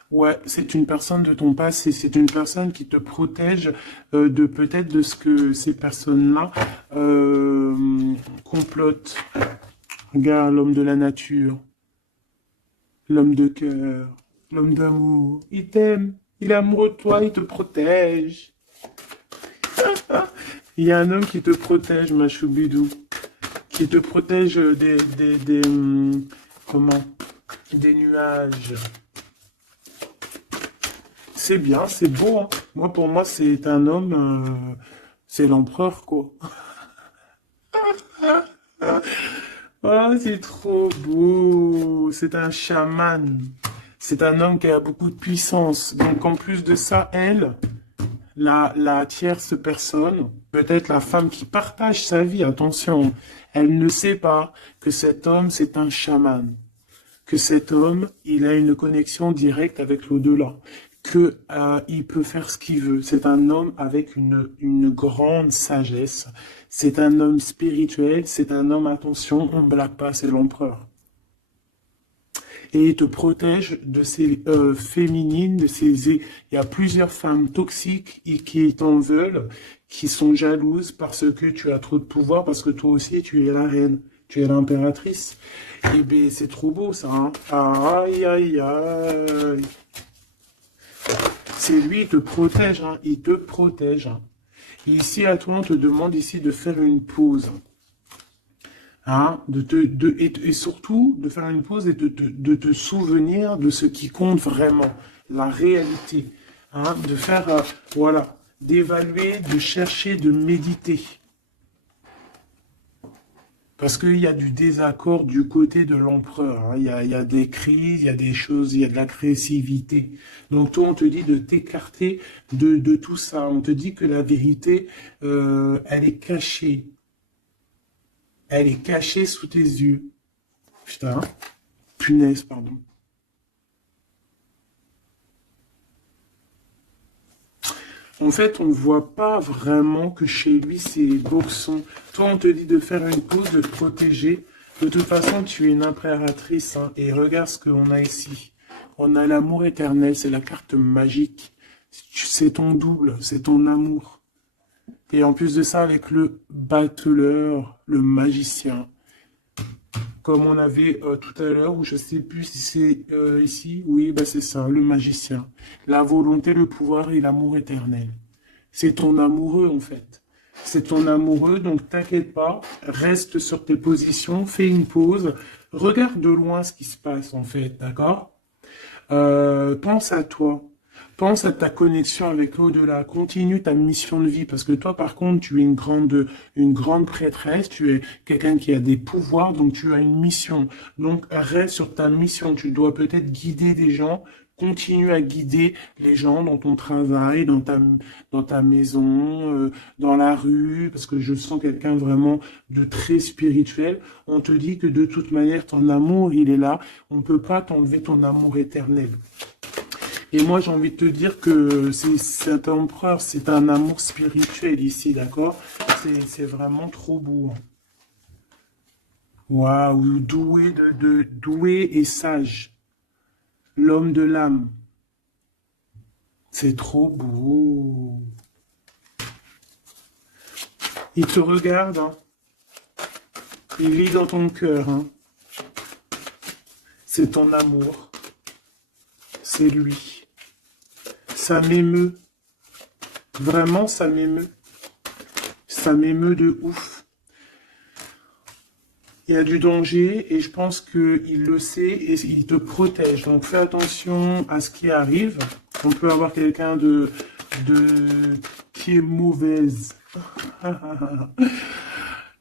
Ouais, c'est une personne de ton passé, c'est une personne qui te protège de peut-être de ce que ces personnes-là complotent. Regarde l'homme de la nature. L'homme de cœur, l'homme d'amour, il t'aime, il est amoureux de toi, il te protège. Il y a un homme qui te protège, ma choubidou, qui te protège comment, des nuages. C'est bien, c'est beau, hein. Moi, pour moi, c'est un homme, c'est l'empereur, quoi. Oh, c'est trop beau. C'est un chaman. C'est un homme qui a beaucoup de puissance. Donc, en plus de ça, elle, la tierce personne, peut-être la femme qui partage sa vie, attention, elle ne sait pas que cet homme, c'est un chaman, que cet homme, il a une connexion directe avec l'au-delà, que il peut faire ce qu'il veut. C'est un homme avec une grande sagesse. C'est un homme spirituel, c'est un homme, attention, on ne blague pas, c'est l'empereur. Et il te protège de ces féminines, de ces... Il y a plusieurs femmes toxiques qui t'en veulent, qui sont jalouses parce que tu as trop de pouvoir, parce que toi aussi tu es la reine, tu es l'impératrice. Et bien c'est trop beau ça, hein. Aïe aïe aïe. C'est lui, il te protège, hein. Il te protège, hein. Et ici à toi, on te demande ici de faire une pause. Hein, et surtout de faire une pause et de te souvenir de ce qui compte vraiment, la réalité, hein, de faire, voilà, d'évaluer, de chercher, de méditer. Parce qu'il y a du désaccord du côté de l'empereur, hein. Il y a des crises, il y a des choses, il y a de l'agressivité. Donc toi, on te dit de t'écarter de tout ça. On te dit que la vérité, elle est cachée. Elle est cachée sous tes yeux. Putain, punaise, pardon. En fait, on ne voit pas vraiment que chez lui, c'est boxon. Toi, on te dit de faire une pause, de te protéger. De toute façon, tu es une impératrice, hein. Et regarde ce qu'on a ici. On a l'amour éternel, c'est la carte magique. C'est ton double, c'est ton amour. Et en plus de ça, avec le battleur, le magicien, comme on avait tout à l'heure, ou je sais plus si c'est ici, oui, bah c'est ça, le magicien. La volonté, le pouvoir et l'amour éternel. C'est ton amoureux en fait. C'est ton amoureux, donc t'inquiète pas, reste sur tes positions, fais une pause, regarde de loin ce qui se passe en fait, d'accord? Pense à toi. Pense à ta connexion avec l'au-delà. Continue ta mission de vie. Parce que toi, par contre, tu es une grande prêtresse. Tu es quelqu'un qui a des pouvoirs. Donc, tu as une mission. Donc, reste sur ta mission. Tu dois peut-être guider des gens, continue à guider les gens dans ton travail, dans ta maison, dans la rue, parce que je sens quelqu'un vraiment de très spirituel. On te dit que de toute manière, ton amour, il est là. On ne peut pas t'enlever ton amour éternel. Et moi, j'ai envie de te dire que cet empereur, c'est un amour spirituel ici, d'accord? C'est vraiment trop beau. Hein. Waouh, doué et sage. L'homme de l'âme. C'est trop beau. Il te regarde, hein. Il lit dans ton cœur, hein. C'est ton amour. C'est lui. Ça m'émeut. Vraiment, ça m'émeut. Ça m'émeut de ouf. Il y a du danger et je pense qu'il le sait et il te protège. Donc fais attention à ce qui arrive. On peut avoir quelqu'un qui est mauvaise.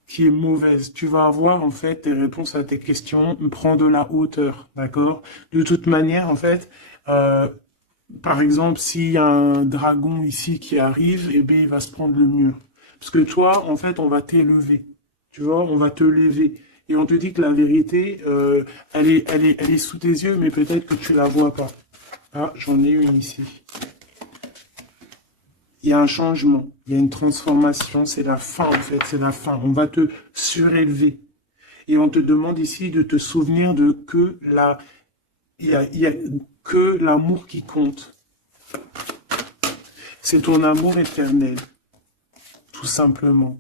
Qui est mauvaise. Tu vas avoir en fait tes réponses à tes questions. Prends de la hauteur, d'accord? De toute manière, en fait, par exemple, s'il y a un dragon ici qui arrive, eh bien, il va se prendre le mur. Parce que toi, en fait, on va t'élever. Tu vois, on va te lever. Et on te dit que la vérité, elle est sous tes yeux, mais peut-être que tu la vois pas. Ah, j'en ai une ici. Il y a un changement, il y a une transformation, c'est la fin en fait, c'est la fin. On va te surélever. Et on te demande ici de te souvenir de que il y a que l'amour qui compte. C'est ton amour éternel, tout simplement.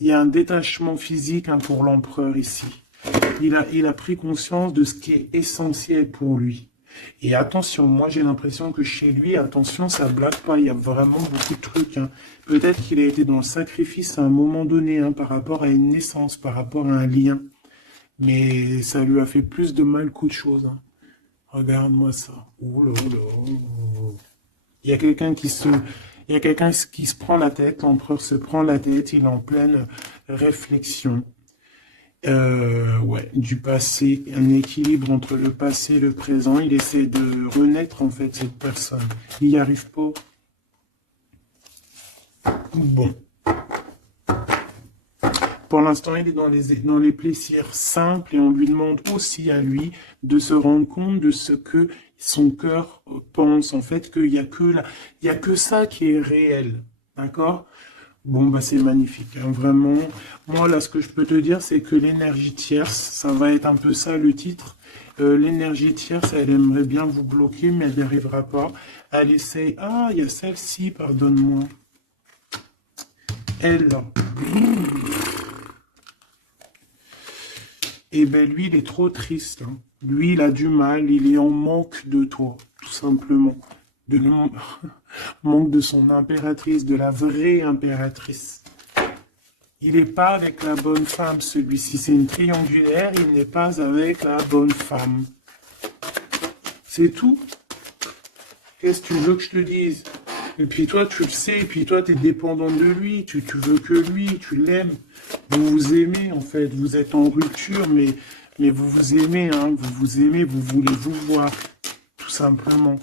Il y a un détachement physique hein, pour l'empereur ici. Il a pris conscience de ce qui est essentiel pour lui. Et attention, moi j'ai l'impression que chez lui, attention, ça blague pas, il y a vraiment beaucoup de trucs. Hein. Peut-être qu'il a été dans le sacrifice à un moment donné, hein, par rapport à une naissance, par rapport à un lien. Mais ça lui a fait plus de mal qu'autre chose. Hein. Regarde-moi ça. Oh là là. Il y a quelqu'un qui se prend la tête, l'empereur se prend la tête, il est en pleine réflexion. Ouais, du passé, un équilibre entre le passé et le présent. Il essaie de renaître, en fait, cette personne. Il n'y arrive pas. Bon. Pour l'instant, il est dans les plaisirs simples et on lui demande aussi à lui de se rendre compte de ce que son cœur pense. En fait, qu'il y a que ça qui est réel. D'accord? Bon, bah c'est magnifique, hein, vraiment. Moi, là, ce que je peux te dire, c'est que l'énergie tierce, ça va être un peu ça le titre. L'énergie tierce, elle aimerait bien vous bloquer, mais elle n'y arrivera pas. Elle essaye... Ah, il y a celle-ci, pardonne-moi. Elle, là. Eh ben, lui, il est trop triste. Hein. Lui, il a du mal, il est en manque de toi, tout simplement. Manque de son impératrice, de la vraie impératrice. Il n'est pas avec la bonne femme, celui-ci. C'est une triangulaire, il n'est pas avec la bonne femme. C'est tout. Qu'est-ce que tu veux que je te dise? Et puis toi, tu le sais, et puis toi, tu es dépendant de lui, tu veux que lui, tu l'aimes. Vous vous aimez, en fait. Vous êtes en rupture, mais vous vous aimez, hein. Vous vous aimez, vous voulez vous voir, tout simplement.